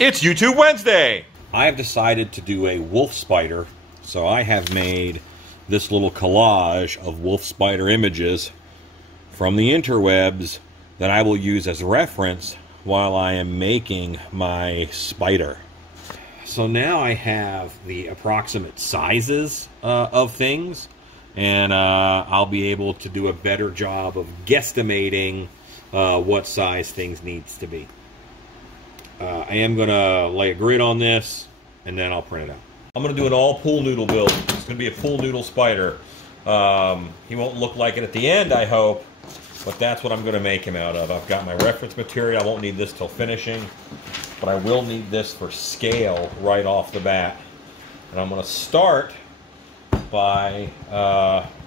It's YouTube Wednesday! I have decided to do a wolf spider, so I have made this little collage of wolf spider images from the interwebs that I will use as reference while I am making my spider. So now I have the approximate sizes of things, and I'll be able to do a better job of guesstimating what size things needs to be. I am going to lay a grid on this, and then I'll print it out. I'm going to do an all pool noodle build. It's going to be a pool noodle spider. He won't look like it at the end, I hope, but that's what I'm going to make him out of. I've got my reference material. I won't need this till finishing, but I will need this for scale right off the bat. And I'm going to start by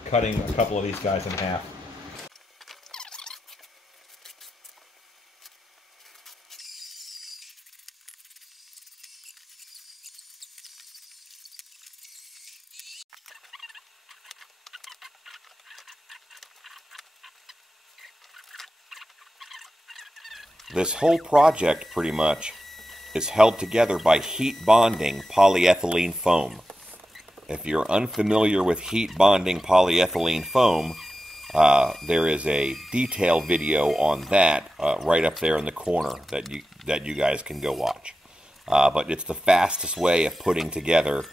cutting a couple of these guys in half. This whole project, pretty much, is held together by heat bonding polyethylene foam. If you're unfamiliar with heat bonding polyethylene foam, there is a detailed video on that right up there in the corner that you guys can go watch. But it's the fastest way of putting together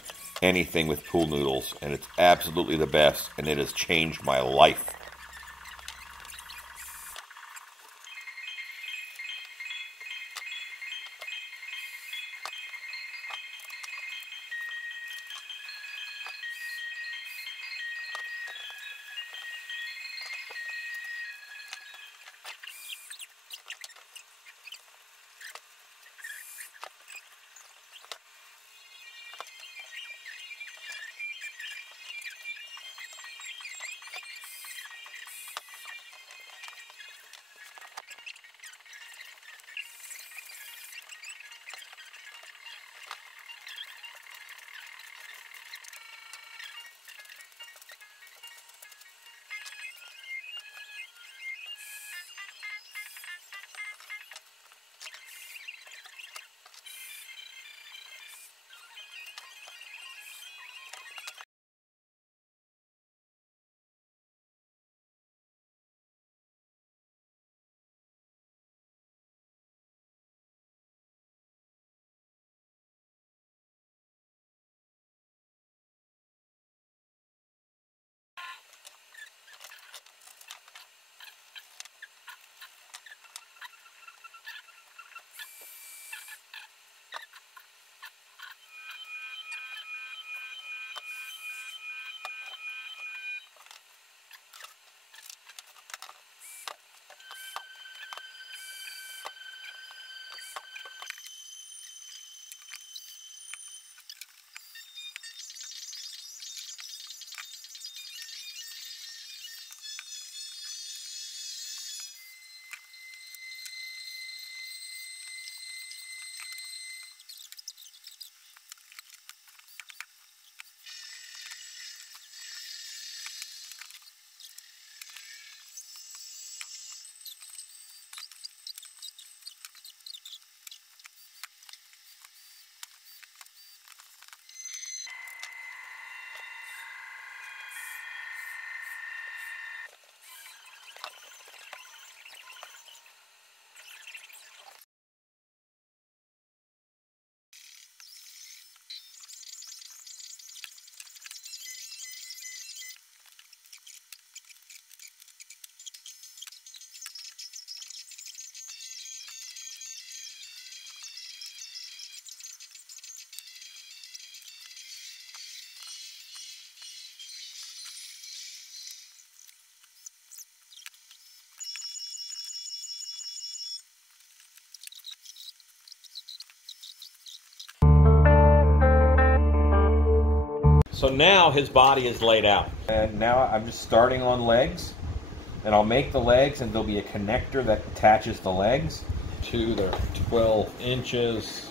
anything with pool noodles, and it's absolutely the best, and it has changed my life. So now his body is laid out. And now I'm just starting on legs. And I'll make the legs, and there'll be a connector that attaches the legs to their 12 inches.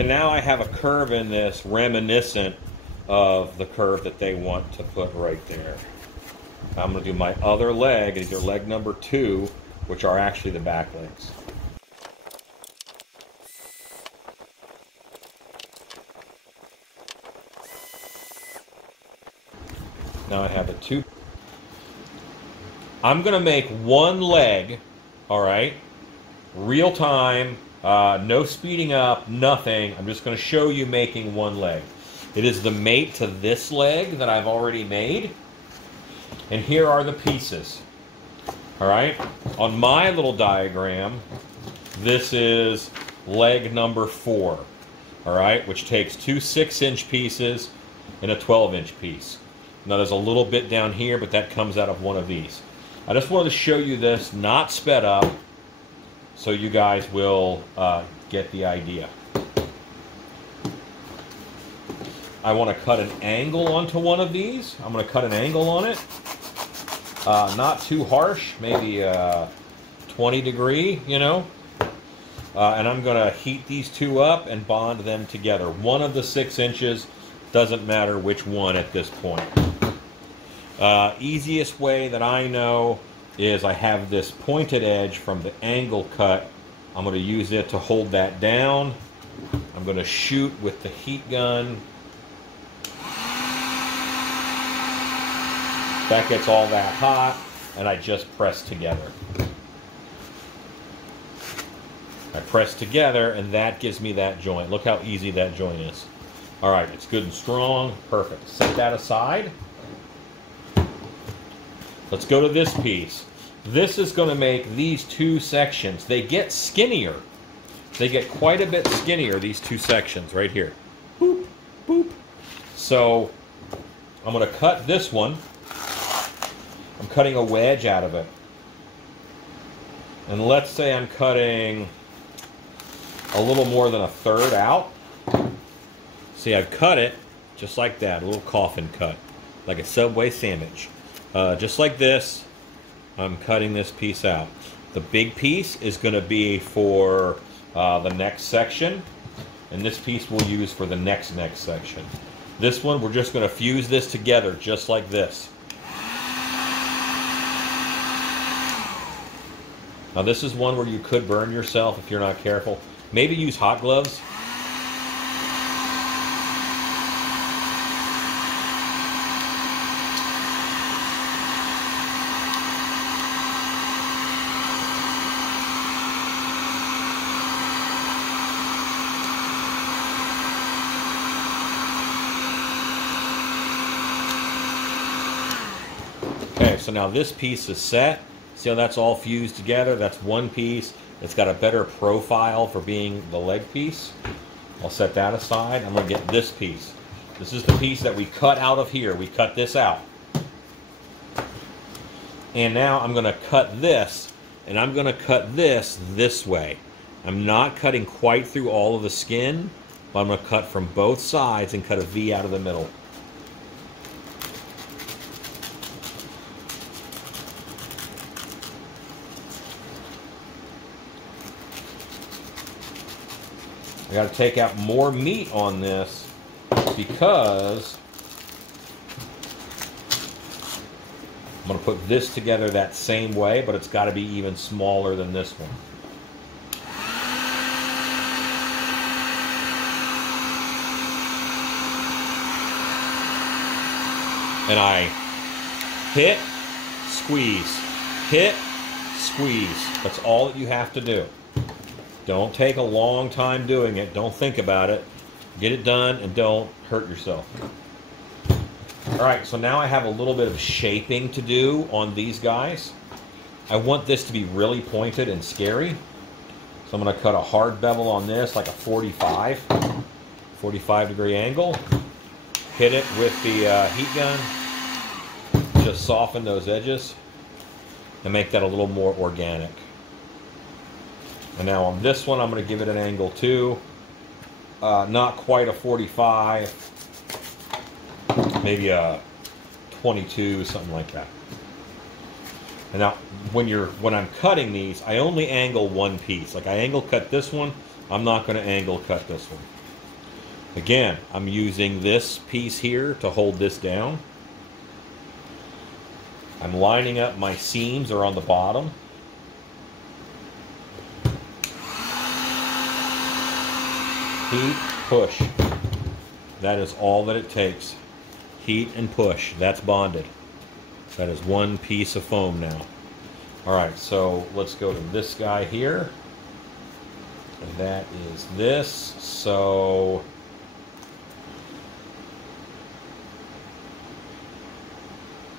And now I have a curve in this reminiscent of the curve that they want to put right there. I'm going to do my other leg. These are leg number 2, which are actually the back legs. Now I have the 2. I'm going to make one leg, all right, real time, no speeding up, nothing. I'm just going to show you making one leg. It is the mate to this leg that I've already made. And here are the pieces. All right. On my little diagram, this is leg number 4. All right, which takes 2 6-inch pieces and a 12-inch piece. Now there's a little bit down here, but that comes out of one of these. I just wanted to show you this, not sped up, so you guys will get the idea. I want to cut an angle onto one of these. I'm going to cut an angle on it. Not too harsh, maybe 20 degree, you know. And I'm going to heat these 2 up and bond them together. One of the 6 inches, doesn't matter which one at this point. Easiest way that I know is I have this pointed edge from the angle cut. I'm going to use it to hold that down. I'm going to shoot with the heat gun. That gets all that hot, and I just press together. I press together, and that gives me that joint. Look how easy that joint is. All right, it's good and strong. Perfect. Set that aside. Let's go to this piece. This is going to make these 2 sections. They get skinnier. They get quite a bit skinnier, these 2 sections right here. Boop, boop. So I'm going to cut this one. I'm cutting a wedge out of it. And let's say I'm cutting a little more than 1/3 out. See, I've cut it just like that, a little coffin cut, like a Subway sandwich. Just like this, I'm cutting this piece out. The big piece is going to be for the next section, and this piece we'll use for the next section. This one, we're just going to fuse this together just like this. Now this is one where you could burn yourself if you're not careful. Maybe use hot gloves. Okay, so now this piece is set. See how that's all fused together? That's one piece. It's got a better profile for being the leg piece. I'll set that aside. I'm going to get this piece. This is the piece that we cut out of here. We cut this out. And now I'm going to cut this, and I'm going to cut this way. I'm not cutting quite through all of the skin, but I'm going to cut from both sides and cut a V out of the middle. I got to take out more meat on this because I'm going to put this together that same way, but it's got to be even smaller than this one. And I hit, squeeze, hit, squeeze. That's all that you have to do. Don't take a long time doing it. Don't think about it. Get it done and don't hurt yourself. All right, so now I have a little bit of shaping to do on these guys. I want this to be really pointed and scary. So I'm going to cut a hard bevel on this, like a 45 degree angle. Hit it with the heat gun. Just soften those edges and make that a little more organic. And now on this one, I'm going to give it an angle too. Not quite a 45, maybe a 22, something like that. And now, when I'm cutting these, I only angle one piece. Like I angle cut this one, I'm not going to angle cut this one. Again, I'm using this piece here to hold this down. I'm lining up my seams are on the bottom. Heat, push. That is all that it takes. Heat and push. That's bonded. That is one piece of foam now. Alright, so let's go to this guy here. And that is this. So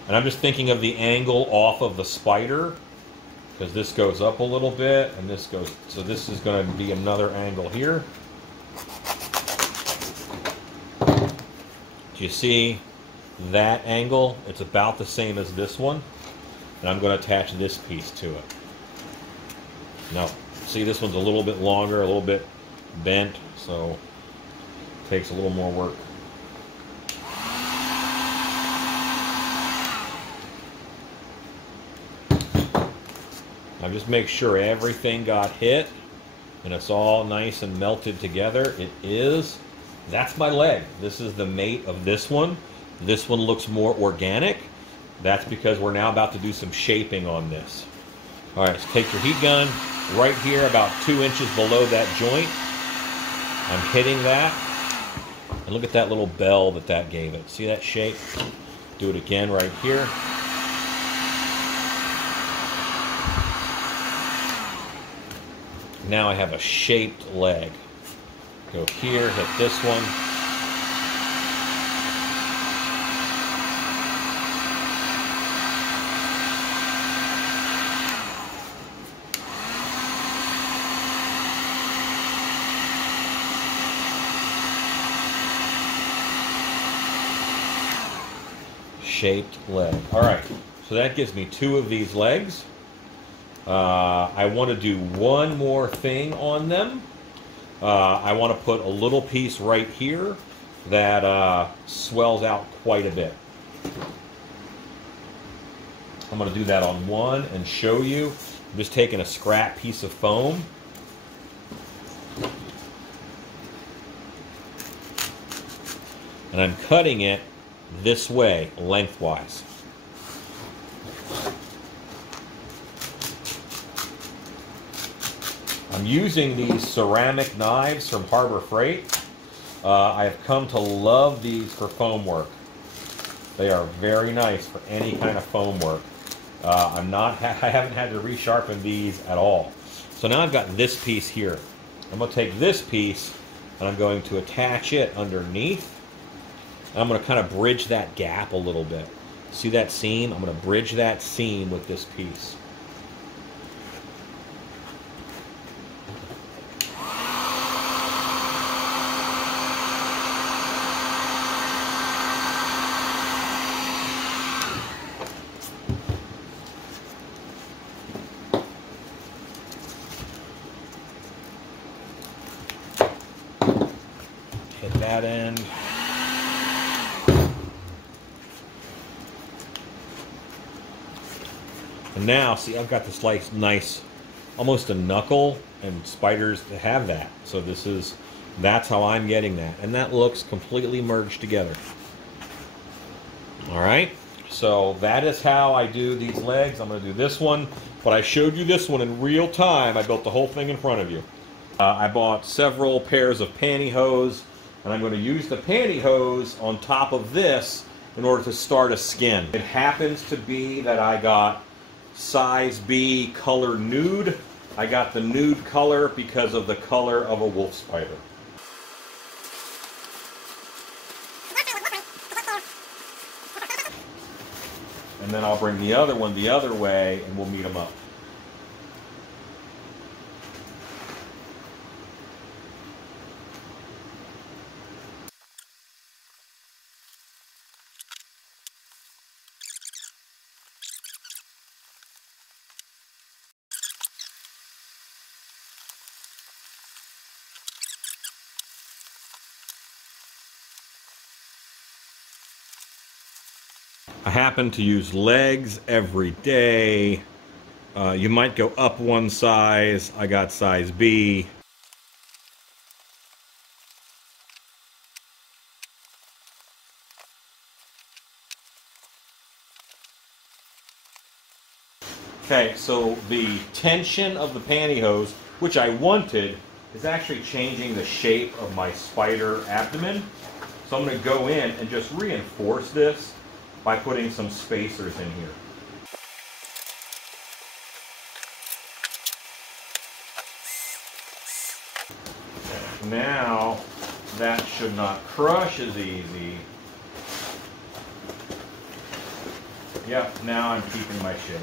and I'm just thinking of the angle off of the spider, because this goes up a little bit and this goes, so this is going to be another angle here. Do you see that angle? It's about the same as this one. And I'm going to attach this piece to it. Now, see, this one's a little bit longer, a little bit bent, so it takes a little more work. Now just make sure everything got hit and it's all nice and melted together. It is. That's my leg. This is the mate of this one. This one looks more organic. That's because we're now about to do some shaping on this. All right, so take your heat gun right here, about 2 inches below that joint. I'm hitting that. And look at that little bell that gave it. See that shape? Do it again right here. Now I have a shaped leg. Go here, hit this one. Shaped leg. All right, so that gives me 2 of these legs. I want to do one more thing on them. I want to put a little piece right here that swells out quite a bit. I'm going to do that on one and show you. I'm just taking a scrap piece of foam. And I'm cutting it this way, lengthwise. I'm using these ceramic knives from Harbor Freight. I have come to love these for foam work. They are very nice for any kind of foam work. I haven't had to resharpen these at all. So now I've got this piece here. I'm going to take this piece and I'm going to attach it underneath. I'm going to kind of bridge that gap a little bit. See that seam? I'm going to bridge that seam with this piece. Hit that end. And now, see, I've got this like nice, almost a knuckle, and spiders have that. So that's how I'm getting that. And that looks completely merged together. All right, so that is how I do these legs. I'm going to do this one, but I showed you this one in real time. I built the whole thing in front of you. I bought several pairs of pantyhose, and I'm going to use the pantyhose on top of this in order to start a skin. It happens to be that I got size B color nude. I got the nude color because of the color of a wolf spider. And then I'll bring the other one the other way and we'll meet them up. I happen to use legs every day. You might go up one size. I got size B. Okay, so the tension of the pantyhose, which I wanted, is actually changing the shape of my spider abdomen. So I'm going to go in and just reinforce this by putting some spacers in here. Now, that should not crush as easy. Yep, now I'm keeping my shape.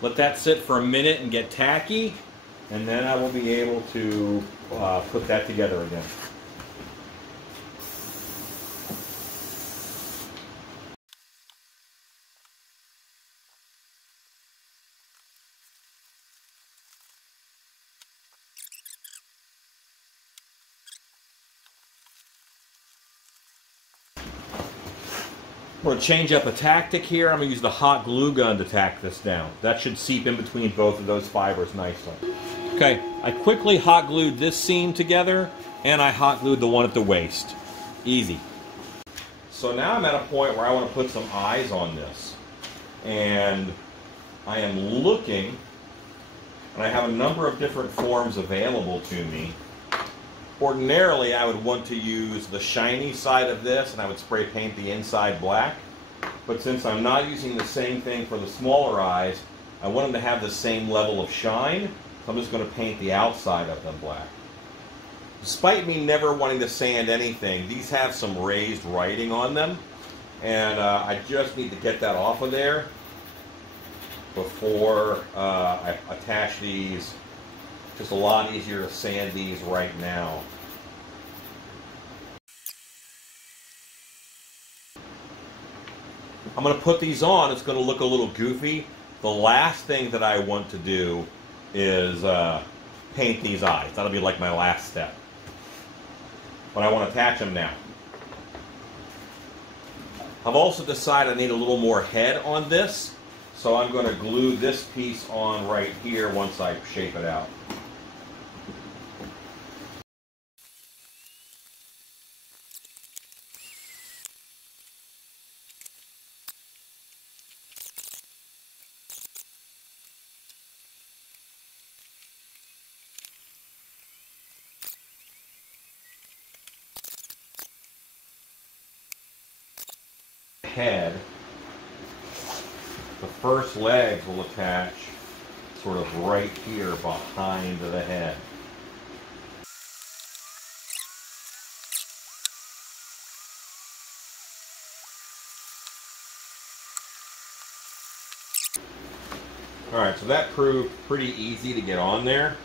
Let that sit for a minute and get tacky, and then I will be able to put that together again. We're going to change up a tactic here. I'm going to use the hot glue gun to tack this down. That should seep in between both of those fibers nicely. Okay, I quickly hot glued this seam together, and I hot glued the one at the waist. Easy. So now I'm at a point where I want to put some eyes on this. And I am looking, and I have a number of different forms available to me. Ordinarily, I would want to use the shiny side of this, and I would spray paint the inside black. But since I'm not using the same thing for the smaller eyes, I want them to have the same level of shine, so I'm just going to paint the outside of them black. Despite me never wanting to sand anything, these have some raised writing on them, and I just need to get that off of there before I attach these. Just a lot easier to sand these right now. I'm going to put these on. It's going to look a little goofy. The last thing that I want to do is paint these eyes. That'll be like my last step. But I want to attach them now. I've also decided I need a little more head on this, so I'm going to glue this piece on right here once I shape it out. Head, the first legs will attach sort of right here behind the head. Alright, so that proved pretty easy to get on there.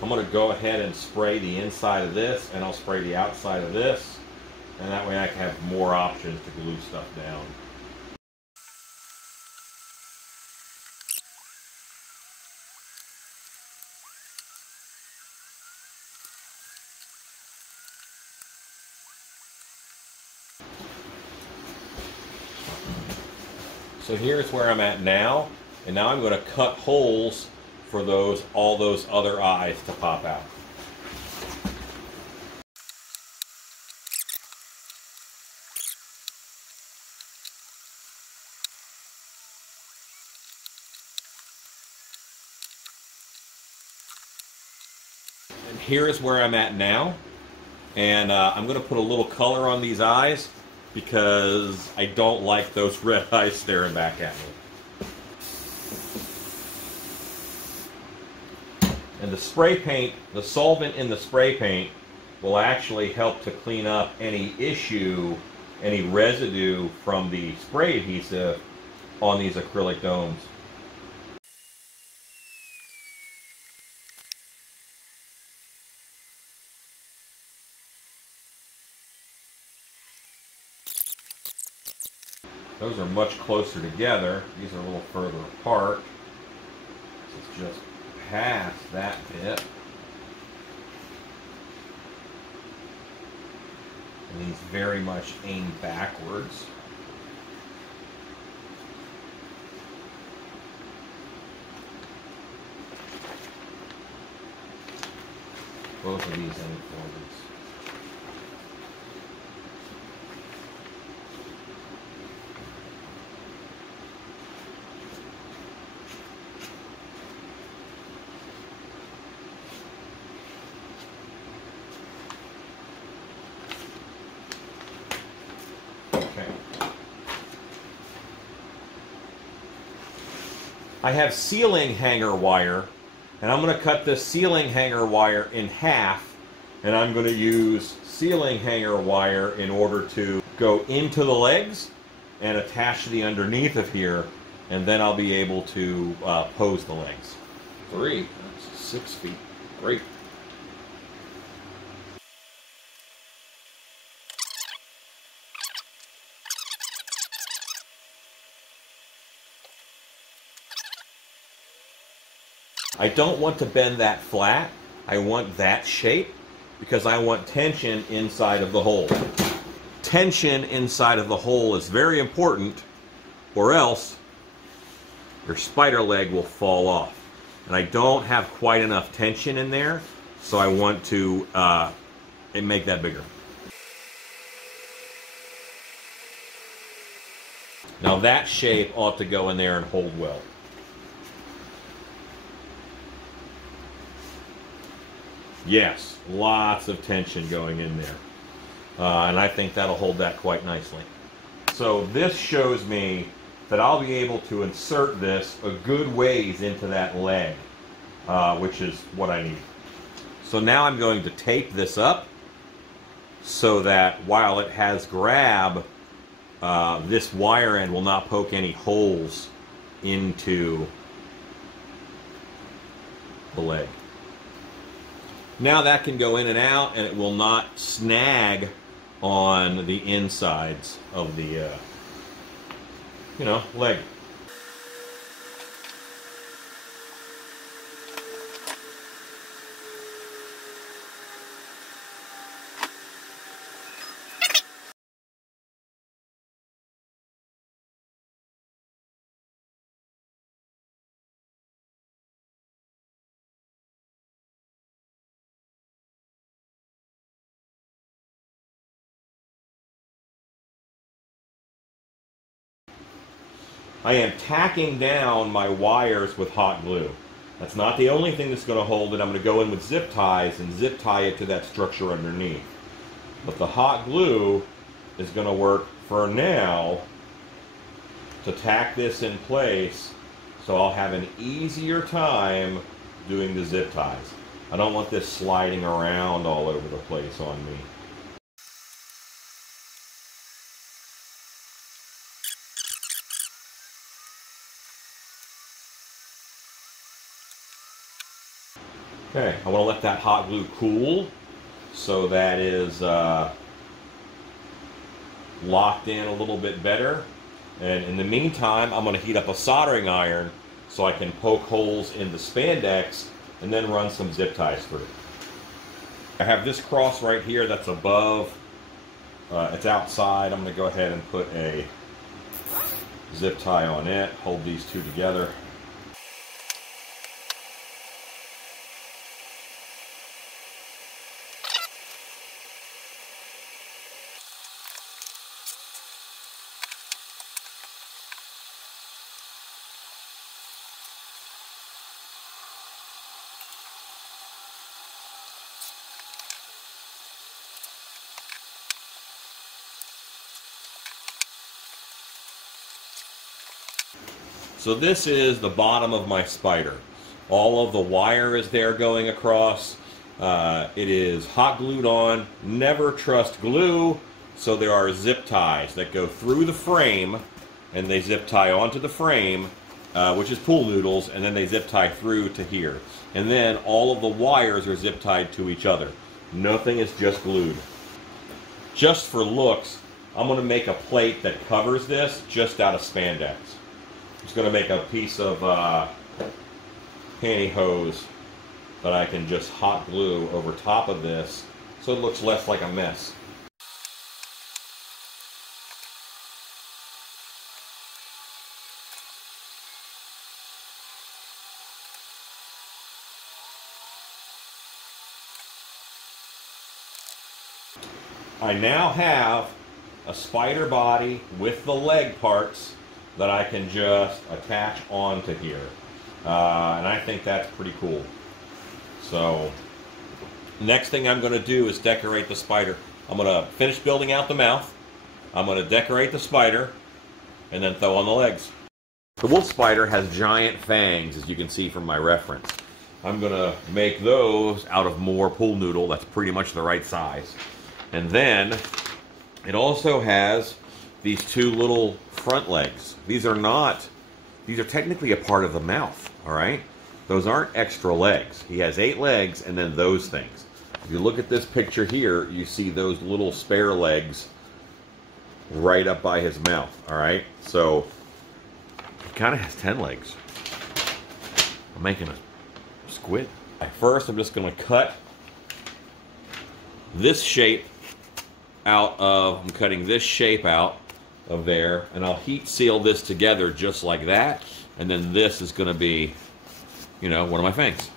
I'm going to go ahead and spray the inside of this, and I'll spray the outside of this. And that way I can have more options to glue stuff down. So here's where I'm at now. And now I'm going to cut holes for all those other eyes to pop out. Here is where I'm at now, and I'm going to put a little color on these eyes because I don't like those red eyes staring back at me. And the spray paint, the solvent in the spray paint will actually help to clean up any any residue from the spray adhesive on these acrylic domes. Those are much closer together. These are a little further apart. This is just past that bit. And these very much aim backwards. Both of these aim forwards. I have ceiling hanger wire, and I'm going to cut this ceiling hanger wire in half, and I'm going to use ceiling hanger wire in order to go into the legs and attach to the underneath of here, and then I'll be able to pose the legs. 3, that's 6 feet. Great. I don't want to bend that flat. I want that shape because I want tension inside of the hole. Tension inside of the hole is very important, or else your spider leg will fall off. And I don't have quite enough tension in there, so I want to make that bigger. Now that shape ought to go in there and hold well. Yes, lots of tension going in there. And I think that'll hold that quite nicely. So this shows me that I'll be able to insert this a good ways into that leg, which is what I need. So now I'm going to tape this up so that while it has grab, this wire end will not poke any holes into the leg. Now that can go in and out, and it will not snag on the insides of the, leg. I am tacking down my wires with hot glue. That's not the only thing that's going to hold it. I'm going to go in with zip ties and zip tie it to that structure underneath. But the hot glue is going to work for now to tack this in place, so I'll have an easier time doing the zip ties. I don't want this sliding around all over the place on me. Okay, I want to let that hot glue cool so that is locked in a little bit better. And in the meantime, I'm going to heat up a soldering iron so I can poke holes in the spandex and then run some zip ties through. I have this cross right here that's above, it's outside. I'm going to go ahead and put a zip tie on it, hold these two together. So this is the bottom of my spider. All of the wire is there going across. It is hot glued on. Never trust glue. So there are zip ties that go through the frame, and they zip tie onto the frame, which is pool noodles, and then they zip tie through to here. And then all of the wires are zip tied to each other. Nothing is just glued. Just for looks, I'm going to make a plate that covers this just out of spandex. I'm just going to make a piece of pantyhose that I can just hot glue over top of this so it looks less like a mess. I now have a spider body with the leg parts that I can just attach onto here. And I think that's pretty cool. So, next thing I'm going to do is decorate the spider. I'm going to finish building out the mouth. I'm going to decorate the spider and then throw on the legs. The wolf spider has giant fangs, as you can see from my reference. I'm going to make those out of more pool noodle. That's pretty much the right size. And then it also has these two little front legs. These are technically a part of the mouth, all right? Those aren't extra legs. He has 8 legs and then those things. If you look at this picture here, you see those little spare legs right up by his mouth, all right? So he kind of has 10 legs. I'm making a squid. First, I'm just going to cut this shape out of, I'm cutting this shape out of there, and I'll heat seal this together just like that, and then this is going to be, you know, one of my fangs.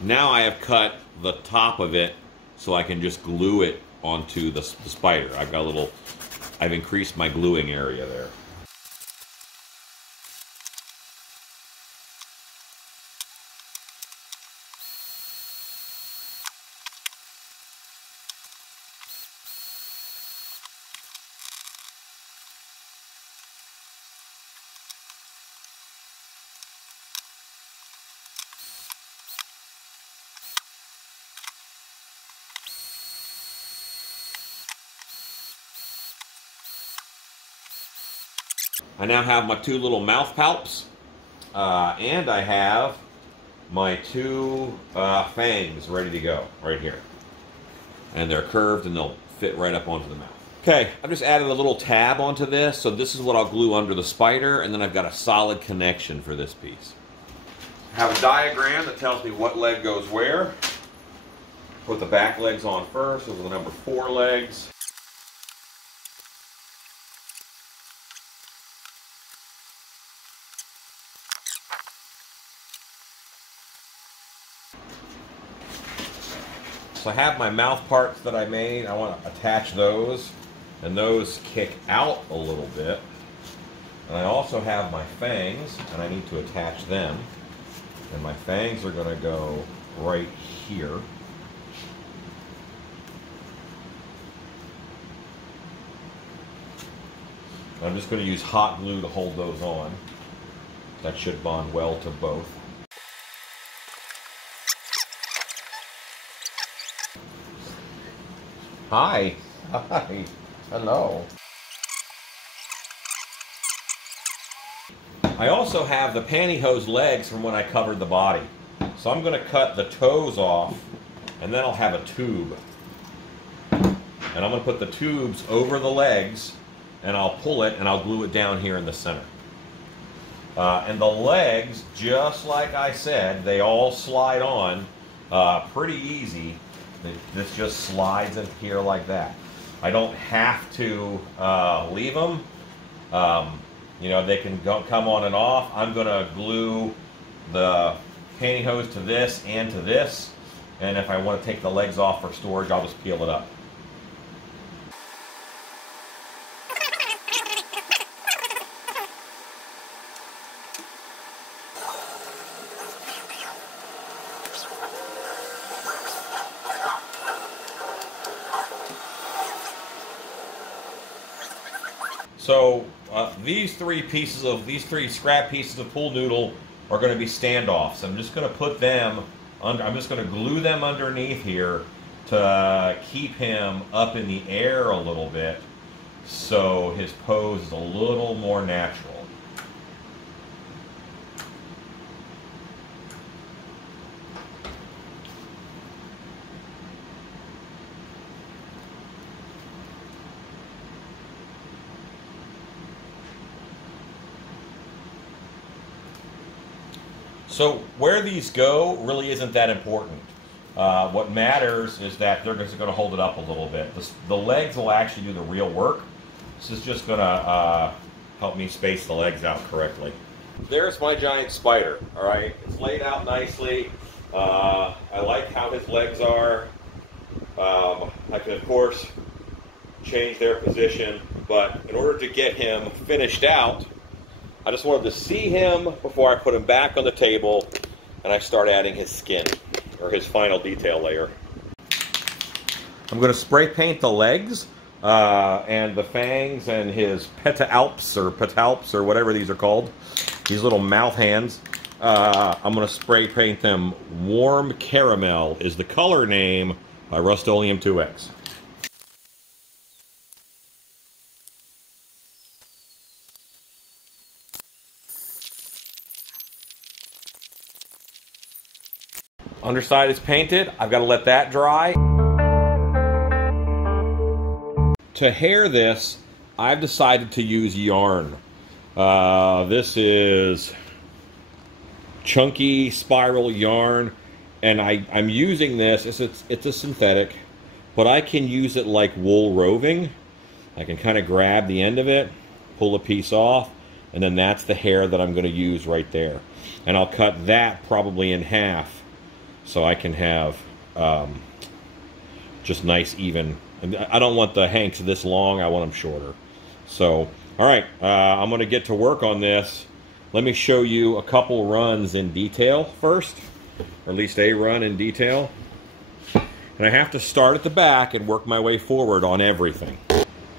Now I have cut the top of it so I can just glue it onto the spider. I've increased my gluing area there. I now have my 2 little mouth palps, and I have my 2 fangs ready to go right here. And they're curved and they'll fit right up onto the mouth. Okay, I've just added a little tab onto this, so this is what I'll glue under the spider, and then I've got a solid connection for this piece. I have a diagram that tells me what leg goes where. Put the back legs on first. Those are the number 4 legs. So I have my mouth parts that I made. I want to attach those, and those kick out a little bit. And I also have my fangs, and I need to attach them. And my fangs are going to go right here. I'm just going to use hot glue to hold those on. That should bond well to both. Hi. Hi. Hello. I also have the pantyhose legs from when I covered the body. So I'm going to cut the toes off, and then I'll have a tube. And I'm going to put the tubes over the legs, and I'll pull it, and I'll glue it down here in the center. And the legs, just like I said, they all slide on pretty easy. This just slides in here like that. I don't have to leave them. You know, they can come on and off. I'm going to glue the pantyhose to this and to this. And if I want to take the legs off for storage, I'll just peel it up. So these three scrap pieces of pool noodle are going to be standoffs. I'm just going to put them under. I'm just going to glue them underneath here to keep him up in the air a little bit, so his pose is a little more natural. So where these go really isn't that important. What matters is that they're just going to hold it up a little bit. The legs will actually do the real work. This is just going to help me space the legs out correctly. There's my giant spider, all right? It's laid out nicely. I like how his legs are. I can, of course, change their position, but in order to get him finished out, I just wanted to see him before I put him back on the table and I start adding his skin, or his final detail layer. I'm going to spray paint the legs and the fangs and his petalps or whatever these are called. These little mouth hands. I'm going to spray paint them Warm Caramel is the color name by Rust-Oleum 2X. Underside is painted. I've got to let that dry. To hair this, I've decided to use yarn. This is chunky spiral yarn, and I'm using this. It's a synthetic, but I can use it like wool roving. I can kind of grab the end of it, pull a piece off, and then that's the hair that I'm going to use right there. And I'll cut that probably in half, so I can have just nice even. I don't want the hanks this long, I want them shorter. So, all right, I'm going to get to work on this. Let me show you a couple runs in detail first, or at least a run in detail. And I have to start at the back and work my way forward on everything.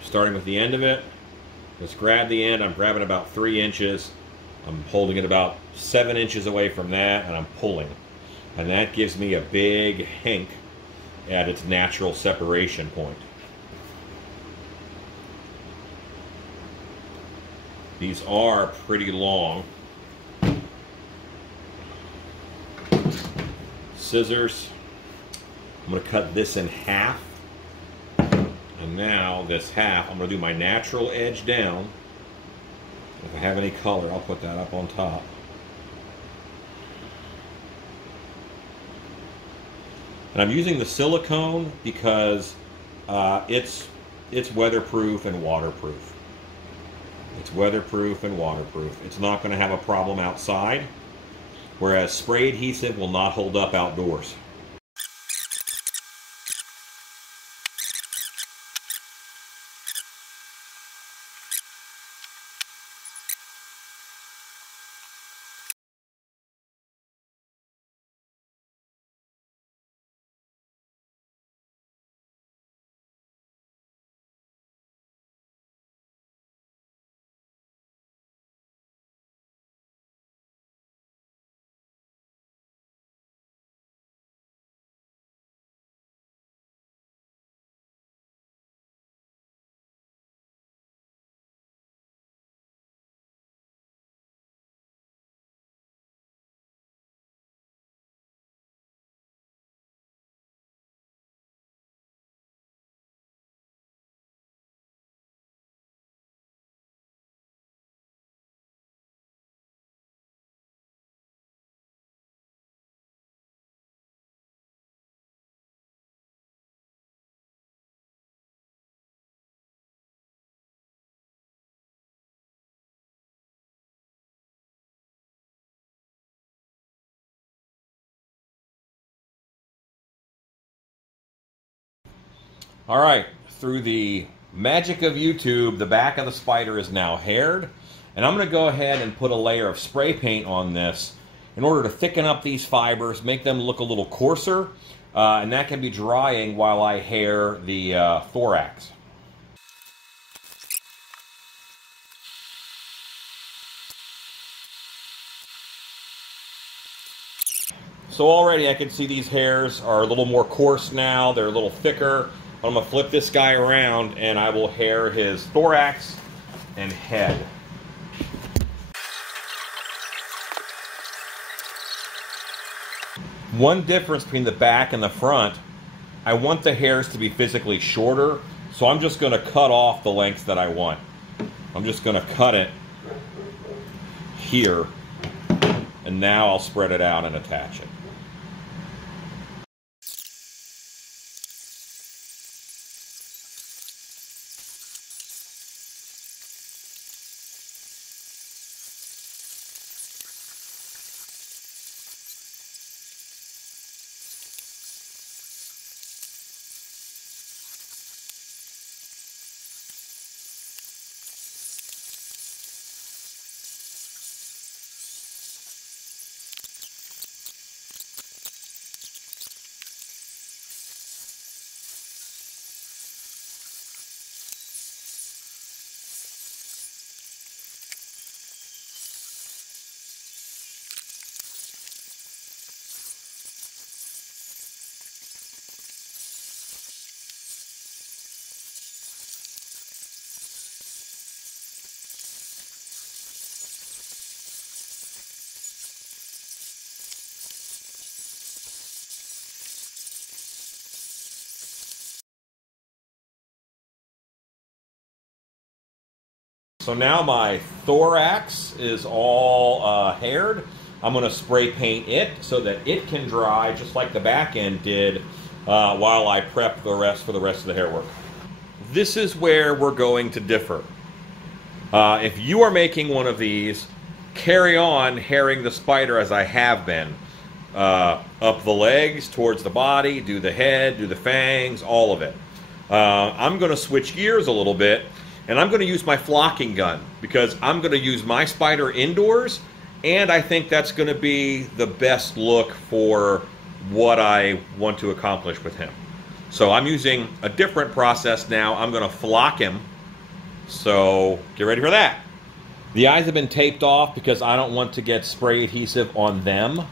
Starting with the end of it, just grab the end. I'm grabbing about 3 inches. I'm holding it about 7 inches away from that, and I'm pulling. And that gives me a big hank at its natural separation point. These are pretty long. Scissors. I'm going to cut this in half. And now this half, I'm going to do my natural edge down. If I have any color, I'll put that up on top. And I'm using the silicone because it's weatherproof and waterproof. It's weatherproof and waterproof. It's not going to have a problem outside, whereas spray adhesive will not hold up outdoors. All right, through the magic of YouTube, the back of the spider is now haired, and I'm going to go ahead and put a layer of spray paint on this in order to thicken up these fibers, make them look a little coarser, and that can be drying while I hair the thorax. So already I can see these hairs are a little more coarse now, they're a little thicker. I'm going to flip this guy around and I will hair his thorax and head. One difference between the back and the front, I want the hairs to be physically shorter, so I'm just going to cut off the length that I want. I'm just going to cut it here And now I'll spread it out and attach it. So now my thorax is all haired. I'm going to spray paint it so that it can dry just like the back end did while I prep the rest for the rest of the hair work. This is where we're going to differ. If you are making one of these, carry on hairing the spider as I have been. Up the legs, towards the body, do the head, do the fangs, all of it. I'm going to switch gears a little bit. And I'm going to use my flocking gun because I'm going to use my spider indoors, and I think that's going to be the best look for what I want to accomplish with him. So I'm using a different process now. I'm going to flock him. So get ready for that. The eyes have been taped off because I don't want to get spray adhesive on them.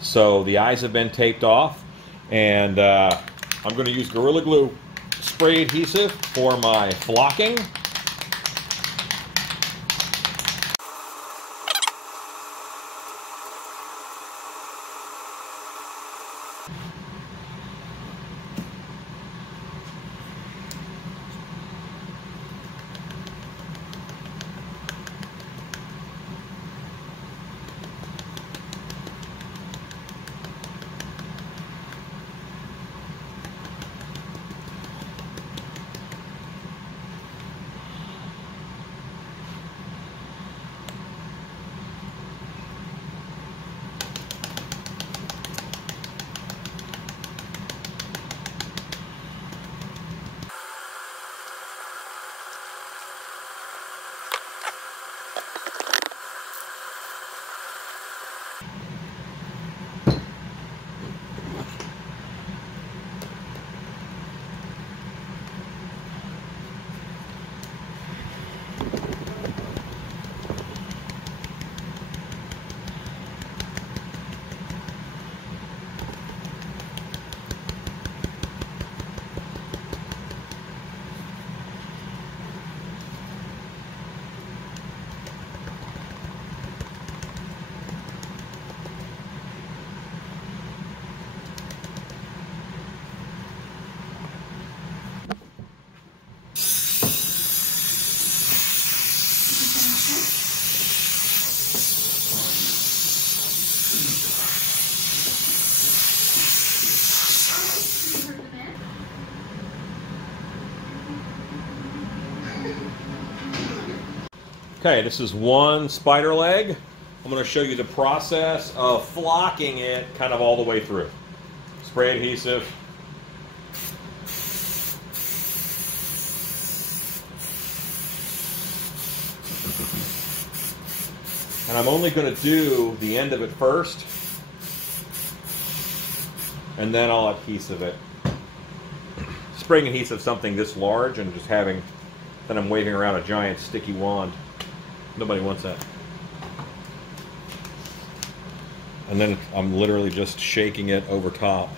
So the eyes have been taped off, and I'm going to use Gorilla Glue spray adhesive for my flocking. Okay, this is one spider leg. I'm going to show you the process of flocking it kind of all the way through. Spray adhesive. And I'm only going to do the end of it first, and then I'll adhesive it. Spraying adhesive something this large and just having, then I'm waving around a giant sticky wand. Nobody wants that. And then I'm literally just shaking it over top.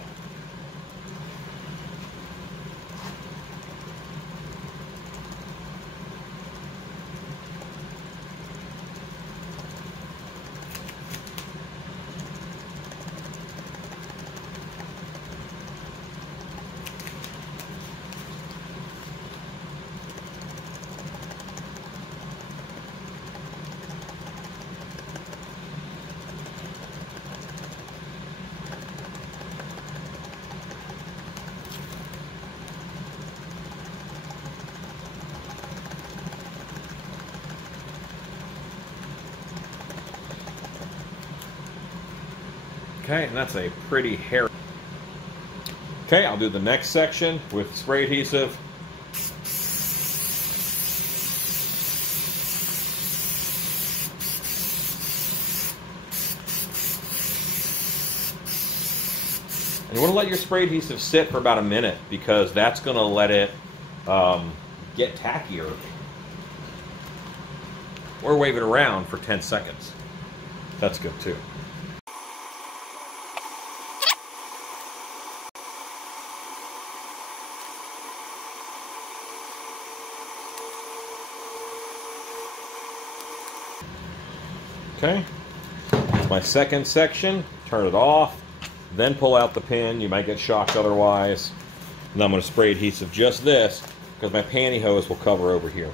Okay, and that's a pretty hairy. Okay, I'll do the next section with spray adhesive. And you want to let your spray adhesive sit for about a minute because that's going to let it get tackier. Or wave it around for 10 seconds. That's good too. Okay, my second section, turn it off, then pull out the pin. You might get shocked otherwise. And I'm going to spray adhesive just this because my pantyhose will cover over here.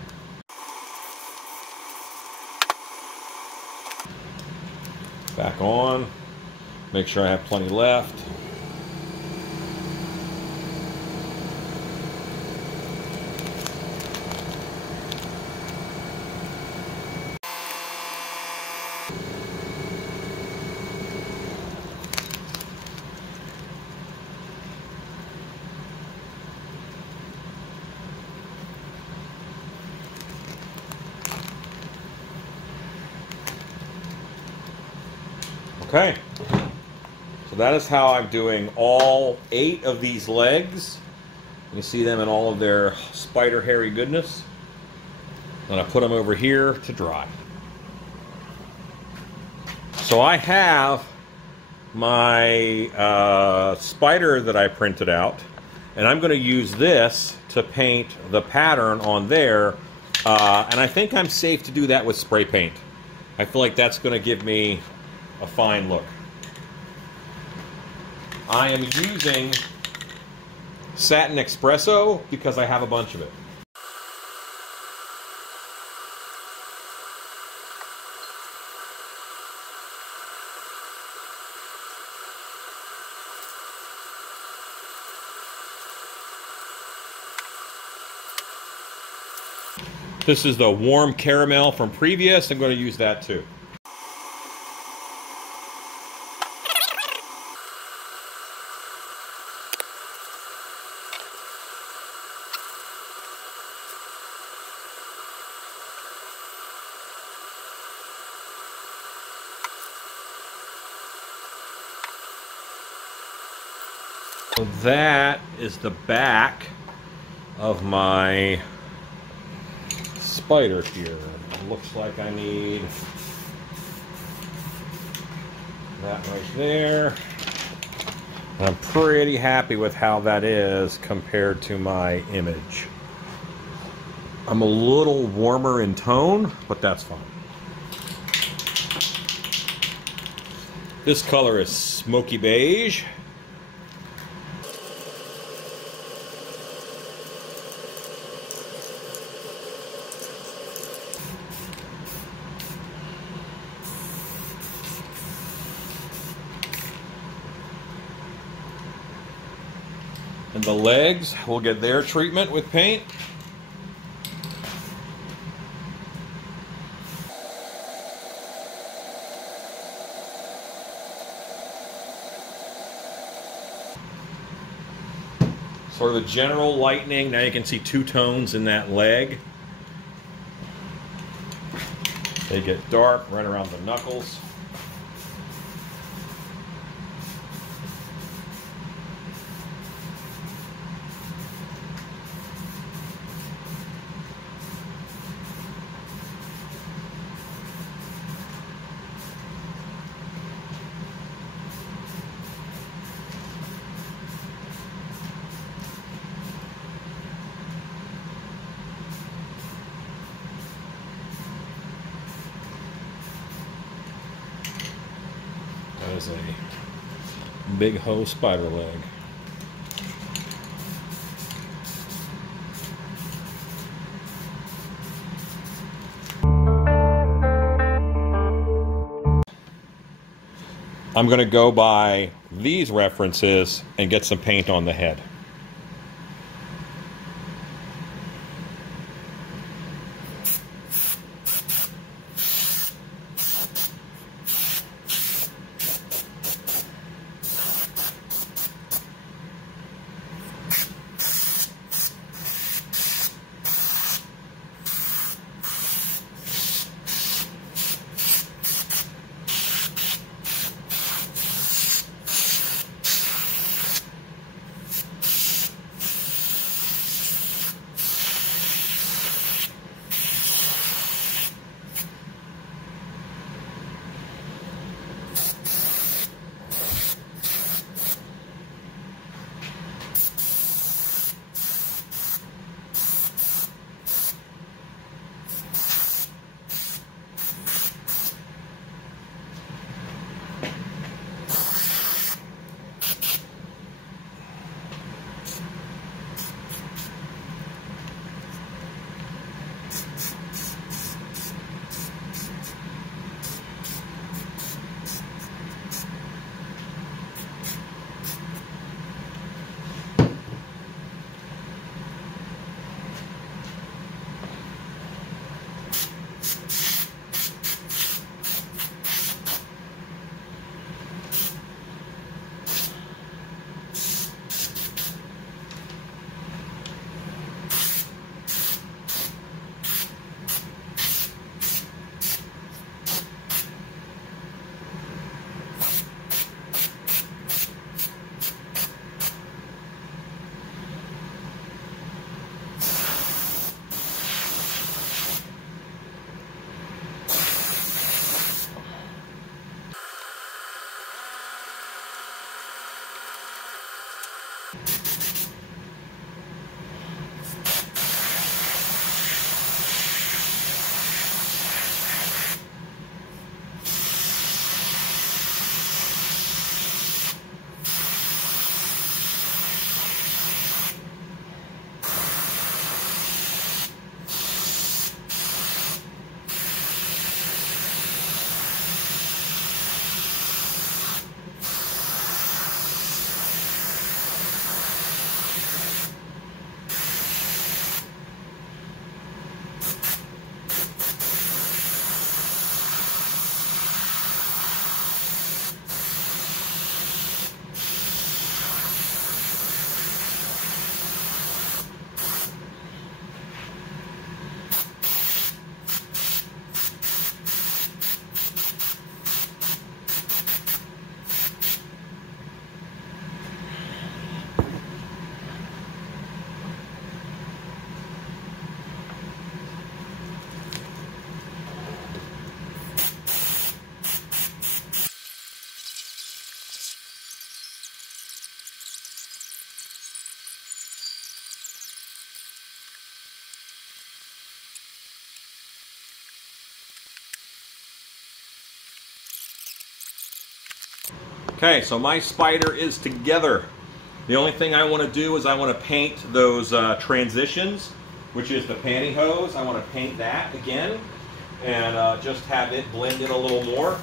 Back on, make sure I have plenty left. Okay, so that is how I'm doing all 8 of these legs. You see them in all of their spider hairy goodness. And I put them over here to dry. So I have my spider that I printed out, and I'm going to use this to paint the pattern on there. And I think I'm safe to do that with spray paint. I feel like that's going to give me a fine look. I am using Satin Espresso because I have a bunch of it. This is the warm caramel from previous. I'm going to use that too. So that is the back of my spider here. It looks like I need that right there. And I'm pretty happy with how that is compared to my image. I'm a little warmer in tone, but that's fine. This color is smoky beige. And the legs will get their treatment with paint. Sort of a general lightening. Now you can see 2 tones in that leg. They get dark right around the knuckles. That is a big hoe spider leg. I'm going to go by these references and get some paint on the head. Okay, so my spider is together. The only thing I want to do is I want to paint those transitions, which is the pantyhose. I want to paint that again and just have it blend in a little more.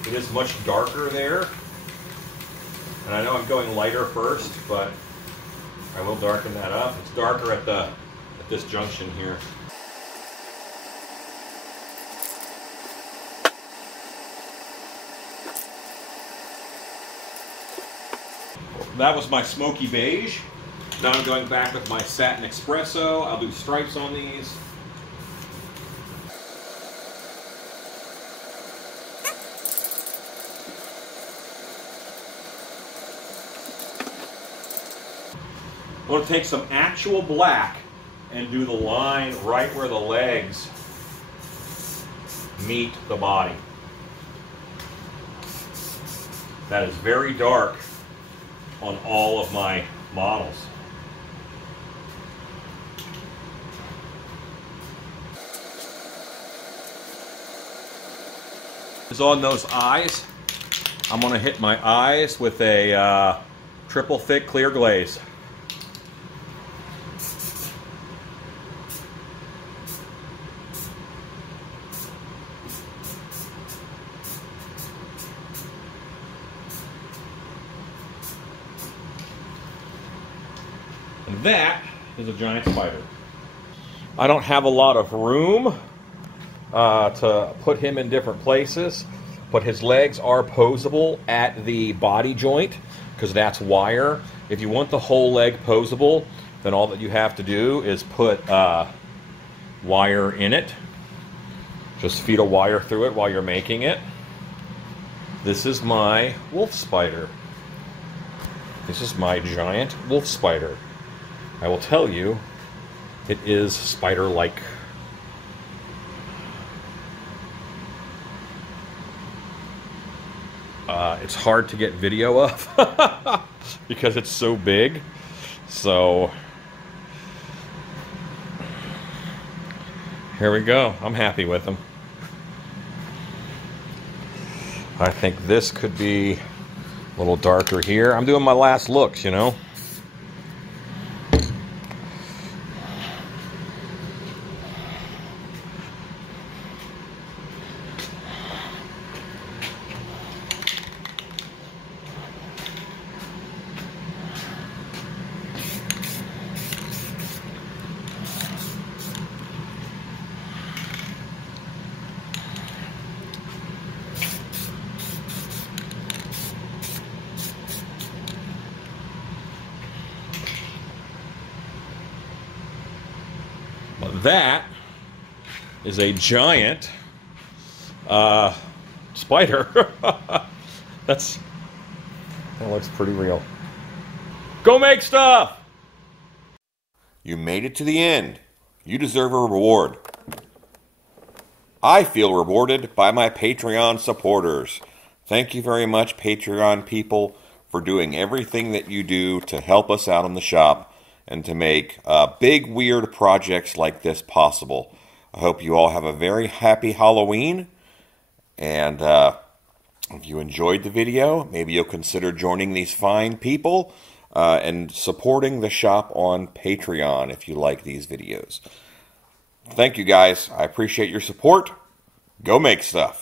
It is much darker there. And I know I'm going lighter first, but I will darken that up. It's darker at this junction here. That was my smoky beige. Now I'm going back with my satin espresso. I'll do stripes on these. I'm going to take some actual black and do the line right where the legs meet the body. That is very dark on all of my models. Is on those eyes. I'm going to hit my eyes with a triple thick clear glaze. And that is a giant spider. I don't have a lot of room to put him in different places, but his legs are posable at the body joint because that's wire. If you want the whole leg posable, then all that you have to do is put wire in it. Just feed a wire through it while you're making it. This is my wolf spider. This is my giant wolf spider. I will tell you, it is spider-like. It's hard to get video of because it's so big. So here we go. I'm happy with them. I think this could be a little darker here. I'm doing my last looks, you know. That is a giant spider. That looks pretty real. Go make stuff! You made it to the end. You deserve a reward. I feel rewarded by my Patreon supporters. Thank you very much, Patreon people, for doing everything that you do to help us out in the shop and to make big, weird projects like this possible. I hope you all have a very happy Halloween, and if you enjoyed the video, maybe you'll consider joining these fine people and supporting the shop on Patreon if you like these videos. Thank you guys. I appreciate your support. Go make stuff.